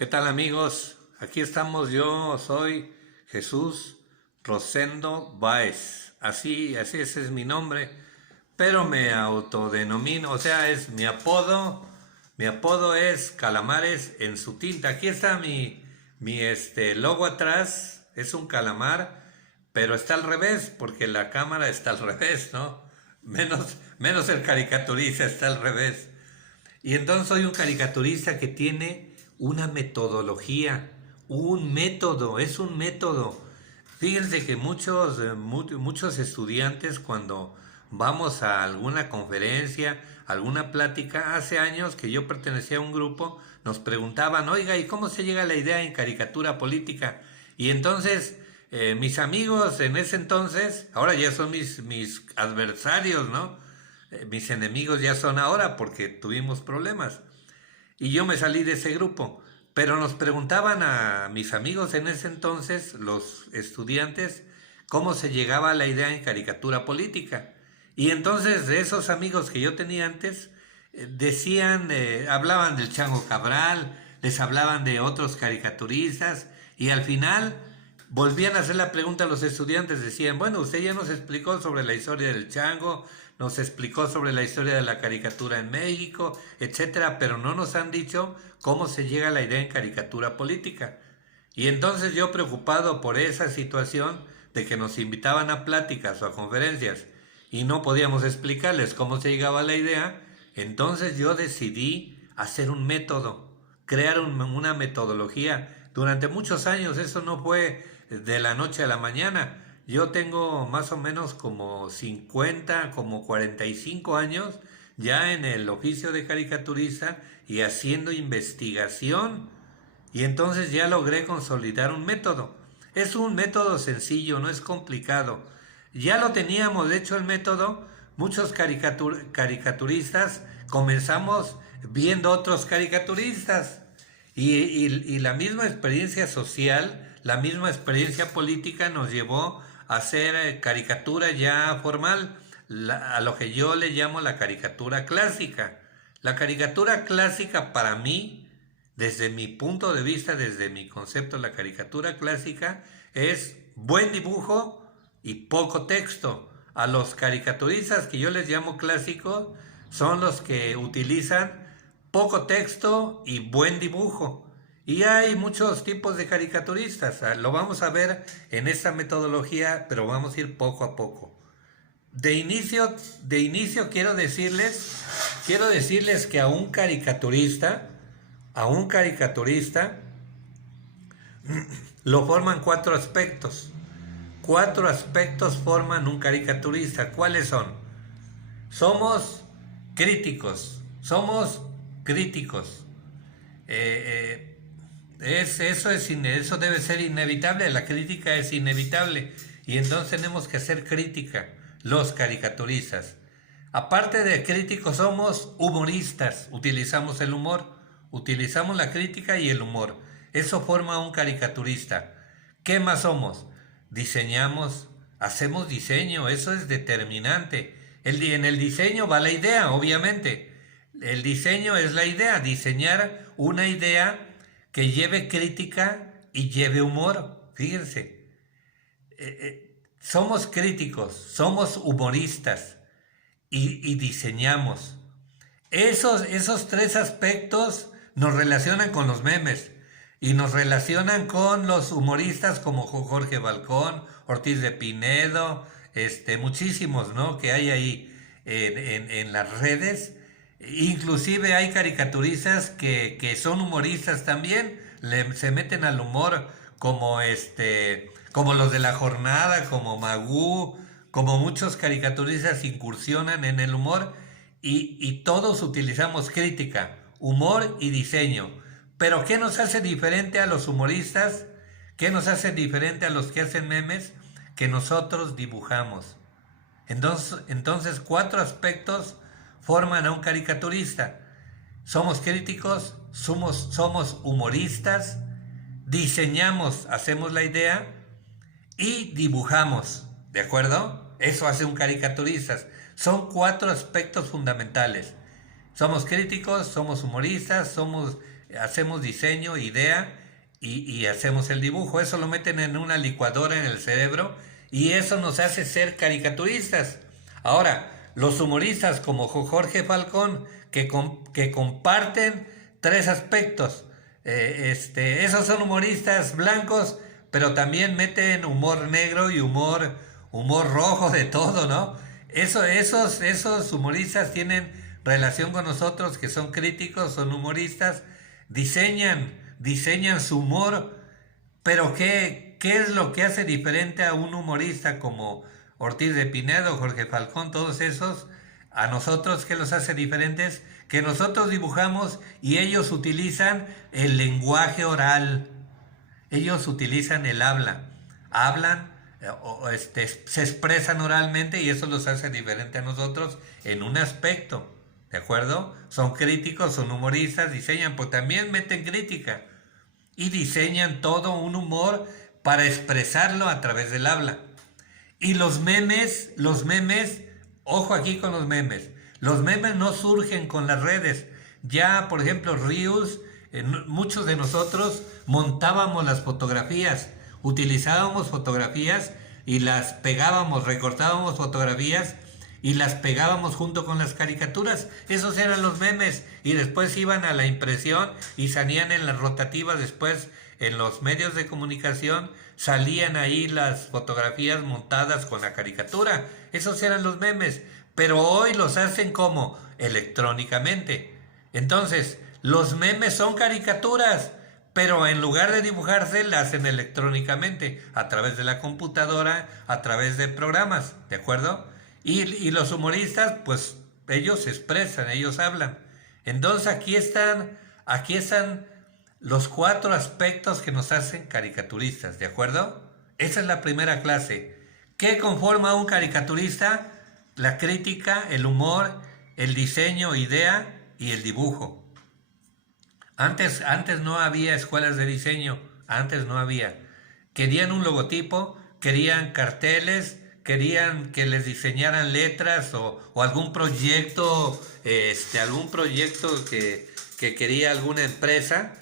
¿Qué tal, amigos? Aquí estamos, yo soy Jesús Rosendo Báez. Así ese es mi nombre, pero me autodenomino, o sea, es mi apodo es Calamares en su tinta. Aquí está mi logo atrás, es un calamar, pero está al revés, porque la cámara está al revés, ¿no? Menos el caricaturista está al revés. Y entonces soy un caricaturista que tiene una metodología, un método, es un método. Fíjense que muchos estudiantes cuando vamos a alguna conferencia, alguna plática, hace años que yo pertenecía a un grupo, nos preguntaban, oiga, ¿y cómo se llega a la idea en caricatura política? Y entonces mis amigos en ese entonces, ahora ya son mis adversarios, ¿no? Mis enemigos ya son ahora porque tuvimos problemas. Y yo me salí de ese grupo. Pero nos preguntaban a mis amigos en ese entonces, los estudiantes, cómo se llegaba a la idea en caricatura política. Y entonces de esos amigos que yo tenía antes, hablaban del Chango Cabral, les hablaban de otros caricaturistas, y al final volvían a hacer la pregunta a los estudiantes, decían, bueno, usted ya nos explicó sobre la historia del Chango, nos explicó sobre la historia de la caricatura en México, etcétera, pero no nos han dicho cómo se llega a la idea en caricatura política. Y entonces yo, preocupado por esa situación de que nos invitaban a pláticas o a conferencias y no podíamos explicarles cómo se llegaba a la idea, entonces yo decidí hacer un método, crear una metodología. Durante muchos años, eso no fue de la noche a la mañana. Yo tengo más o menos como 50, como 45 años ya en el oficio de caricaturista y haciendo investigación. Y entonces ya logré consolidar un método. Es un método sencillo, no es complicado. Ya lo teníamos, de hecho el método, muchos caricaturistas comenzamos viendo otros caricaturistas. Y la misma experiencia social, la misma experiencia política nos llevó a hacer caricatura ya formal, a lo que yo le llamo la caricatura clásica. La caricatura clásica para mí, desde mi punto de vista, desde mi concepto, la caricatura clásica es buen dibujo y poco texto. A los caricaturistas que yo les llamo clásicos son los que utilizan poco texto y buen dibujo. Y hay muchos tipos de caricaturistas. Lo vamos a ver en esta metodología, pero vamos a ir poco a poco. De inicio quiero decirles que a un caricaturista lo forman cuatro aspectos. Cuatro aspectos forman un caricaturista. ¿Cuáles son? Somos críticos. Eso debe ser inevitable, la crítica es inevitable y entonces tenemos que hacer crítica, los caricaturistas. Aparte de críticos somos humoristas, utilizamos el humor, utilizamos la crítica y el humor. Eso forma un caricaturista. ¿Qué más somos? Diseñamos, hacemos diseño, eso es determinante. En el diseño va la idea, obviamente. El diseño es la idea, diseñar una idea que lleve crítica y lleve humor. Fíjense, somos críticos, somos humoristas y diseñamos. Esos tres aspectos nos relacionan con los memes y nos relacionan con los humoristas como Jorge Balcón, Ortiz de Pinedo, muchísimos, ¿no?, que hay ahí en las redes. Inclusive hay caricaturistas que son humoristas también, se meten al humor como los de La Jornada, como Magú, como muchos caricaturistas incursionan en el humor y todos utilizamos crítica, humor y diseño. Pero ¿qué nos hace diferente a los humoristas? ¿Qué nos hace diferente a los que hacen memes? Que nosotros dibujamos. Entonces cuatro aspectos forman a un caricaturista. Somos críticos, somos humoristas, diseñamos, hacemos la idea y dibujamos, ¿de acuerdo? Eso hace un caricaturista. Son cuatro aspectos fundamentales. Somos críticos, somos humoristas, somos hacemos diseño, idea y hacemos el dibujo. Eso lo meten en una licuadora en el cerebro y eso nos hace ser caricaturistas. Ahora, los humoristas como Jorge Falcón, que comparten tres aspectos. Esos son humoristas blancos, pero también meten humor negro y humor rojo, de todo, ¿no? Esos humoristas tienen relación con nosotros, que son críticos, son humoristas, diseñan su humor, pero ¿qué es lo que hace diferente a un humorista como Ortiz de Pinedo, Jorge Falcón, todos esos, a nosotros? ¿Qué los hace diferentes? Que nosotros dibujamos y ellos utilizan el lenguaje oral, ellos utilizan el hablan, se expresan oralmente y eso los hace diferente a nosotros en un aspecto, ¿de acuerdo? Son críticos, son humoristas, diseñan, pues también meten crítica y diseñan todo un humor para expresarlo a través del habla. Y los memes, ojo aquí con los memes no surgen con las redes. Ya, por ejemplo, Reels, muchos de nosotros montábamos las fotografías, utilizábamos fotografías y las pegábamos, recortábamos fotografías y las pegábamos junto con las caricaturas. Esos eran los memes y después iban a la impresión y salían en las rotativas. Después en los medios de comunicación salían ahí las fotografías montadas con la caricatura. Esos eran los memes, pero hoy los hacen como electrónicamente. Entonces, los memes son caricaturas, pero en lugar de dibujarse, las hacen electrónicamente, a través de la computadora, a través de programas, ¿de acuerdo? Y los humoristas, pues, ellos se expresan, ellos hablan. Entonces, aquí están los 4 aspectos que nos hacen caricaturistas, ¿de acuerdo? Esa es la primera clase. ¿Qué conforma a un caricaturista? La crítica, el humor, el diseño, idea y el dibujo. Antes no había escuelas de diseño, antes no había. Querían un logotipo, querían carteles, querían que les diseñaran letras o algún proyecto, que quería alguna empresa.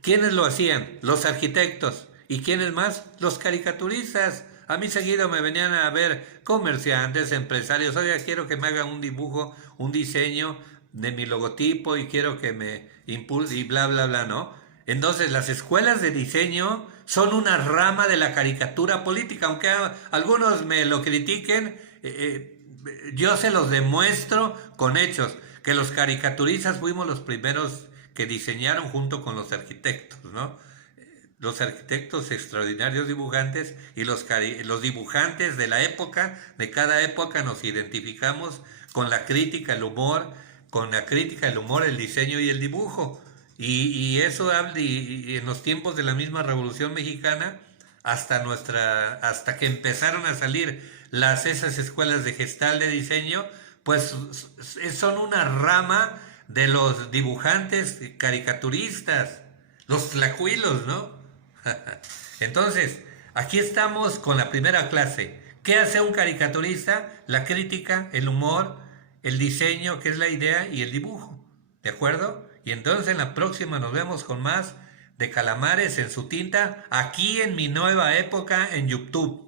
¿Quiénes lo hacían? Los arquitectos. ¿Y quiénes más? Los caricaturistas. A mí seguido me venían a ver comerciantes, empresarios. Oiga, quiero que me hagan un dibujo, un diseño de mi logotipo y quiero que me impulse y bla, bla, bla, ¿no? Entonces, las escuelas de diseño son una rama de la caricatura política. Aunque algunos me lo critiquen, yo se los demuestro con hechos, que los caricaturistas fuimos los primeros que diseñaron junto con los arquitectos, ¿no? Los arquitectos extraordinarios dibujantes y los dibujantes de la época, de cada época nos identificamos con la crítica, el humor, el diseño y el dibujo. Y eso y en los tiempos de la misma Revolución Mexicana, hasta que empezaron a salir esas escuelas de gestal de diseño, pues son una rama de los dibujantes caricaturistas, los tlacuilos, ¿no? Entonces, aquí estamos con la primera clase. ¿Qué hace un caricaturista? La crítica, el humor, el diseño, que es la idea, y el dibujo, ¿de acuerdo? Y entonces en la próxima nos vemos con más de Calamares en su tinta, aquí en Mi Nueva Época en YouTube.